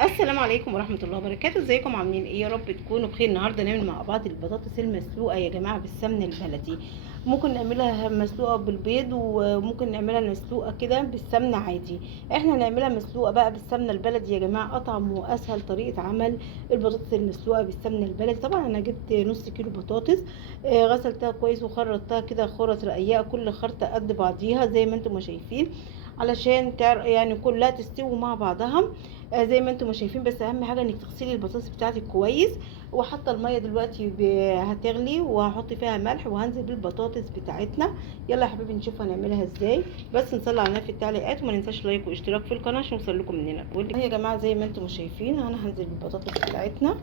السلام عليكم ورحمة الله وبركاته. ازيكم عاملين ايه؟ يا رب تكونوا بخير. النهارده نعمل مع بعض البطاطس المسلوقة يا جماعة بالسمن البلدي. ممكن نعملها مسلوقة بالبيض وممكن نعملها مسلوقة كده بالسمنة عادي. احنا نعملها مسلوقة بقى بالسمنة البلدي يا جماعة، اطعم واسهل طريقة عمل البطاطس المسلوقة بالسمنة البلدي. طبعا انا جبت نص كيلو بطاطس، غسلتها كويس وخرطتها كده خرط رقيقة، كل خرطة قد بعضيها زي ما انتم ما شايفين، علشان يعني كلها تستوي مع بعضها زي ما انتم ما شايفين. بس اهم حاجه انك تغسلي البطاطس بتاعتك كويس. وحاطه الميه دلوقتي هتغلي، وهحط فيها ملح وهنزل بالبطاطس بتاعتنا. يلا يا حبيبي نشوف هنعملها ازاي. بس نصلي على النبي في التعليقات، وما ننساش لايك واشتراك في القناه عشان يوصلكم مننا. يا جماعه زي ما انتم شايفين انا هنزل بالبطاطس بتاعتنا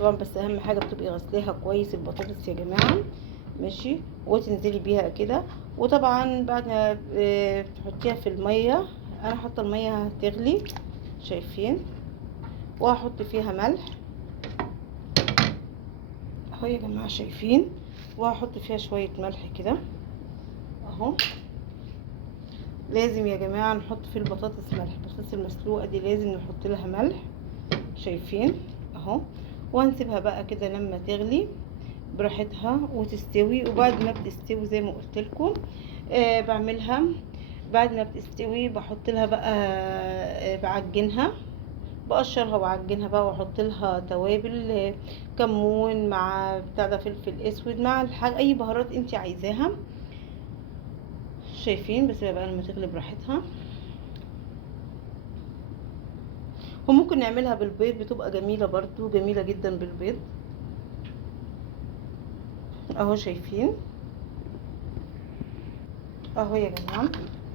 طبعا، بس اهم حاجه بتبقي غسلاها كويس البطاطس يا جماعه، ماشي، وتنزلي بيها كده. وطبعا بعد ما تحطيها في الميه، انا حاطه الميه هتغلي شايفين، وهحط فيها ملح اهو يا جماعه شايفين، وهحط فيها شويه ملح كده اهو. لازم يا جماعه نحط في البطاطس ملح، البطاطس المسلوقه دي لازم نحط لها ملح شايفين اهو. وهنسيبها بقى كده لما تغلي براحتها وتستوي. وبعد ما بتستوي زي ما قلت لكم بعملها، بعد ما بتستوي بحط لها بقى بعجنها، بقشرها وعجنها بقى، واحط لها توابل كمون مع بتاع ده فلفل اسود مع الحاجة اي بهارات انت عايزاها شايفين. بس بقى لما تغلي براحتها. وممكن نعملها بالبيض بتبقى جميلة برضو، جميلة جدا بالبيض اهو شايفين اهو يا جماعة.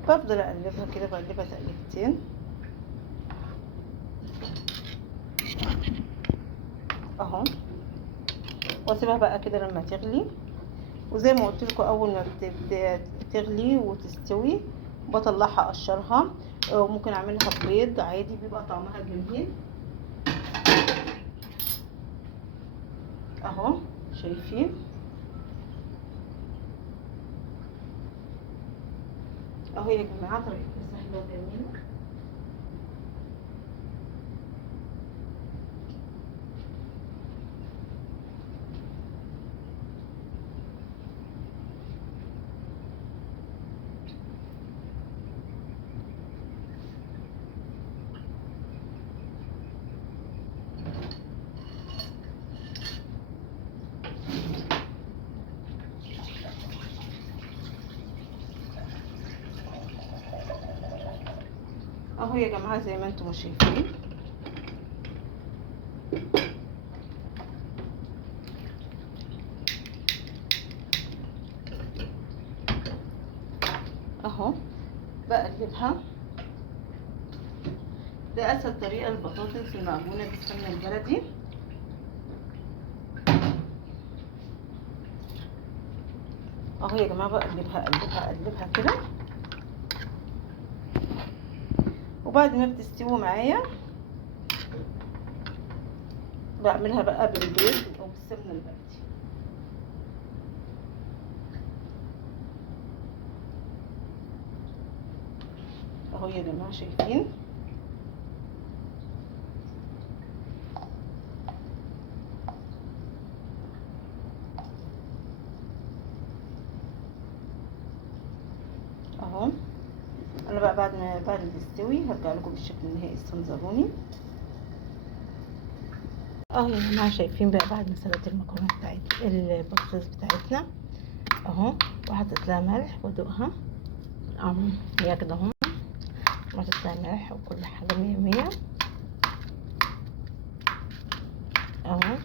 بفضل اقلبها كده، بقلبها تقليبتين اهو، واسيبها بقى كده لما تغلي. وزي ما قلت لكم اول ما تغلي وتستوي بطلعها اقشرها، وممكن اعملها بيض عادي بيبقى طعمها جميل اهو شايفين اهو يا جماعه. طريقتنا سهله وجميله اهو يا جماعه زي ما انتم شايفين اهو. بقلبها، ده اسهل طريقه البطاطس المعجونه بالسمنه البلدي اهو يا جماعه. بقلبها اقلبها كده. وبعد ما بتستوي معايا بعملها بقى بالبيض او بالسمنه البلدي اهو يا جماعه شايفين اهو. انا بقى بعد ما تستوي هرجع لكم بالشكل النهائي، استنظروني اهو يا جماعه. شايفين بقى بعد ما سلقت المكرونه بتاعت البطاطس بتاعتنا اهو، وحطيت لها ملح وادوقها اهو، هي كده اهو، حطيت لها ملح وكل حاجه مية مية اهو.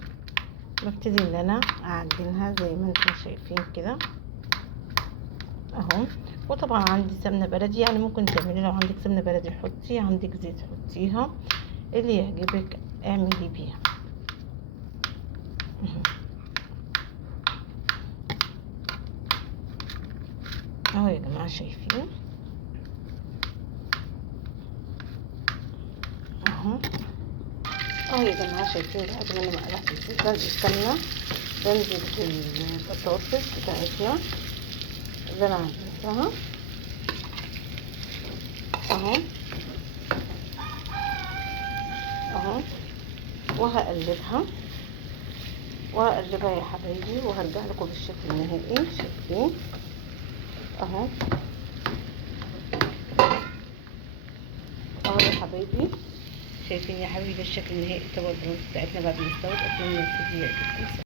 ببتدي ان انا اعجنها زي ما انتم شايفين كده اهو. وطبعا عندي سمنه بلدي، يعني ممكن تعملي لو عندك سمنه بلدي حطي، عندك زيت حطيها، اللي يعجبك اعملي بيها اهو يا جماعه شايفين اهو اهو يا جماعه شايفين. بعد ما انا مقلعت السمنه بنزل بالبطاطس بتاعتنا اللي انا عملتها اهو اهو، وهقلبها يا حبايبي، وهرجع لكم بالشكل النهائي. شايفين اهو، اهو يا حبايبي، شايفين يا حبايبي ده الشكل النهائي. طبق البطاطس بتاعتنا بعد ما استوت. اتمنى الفيديو يعجبكم.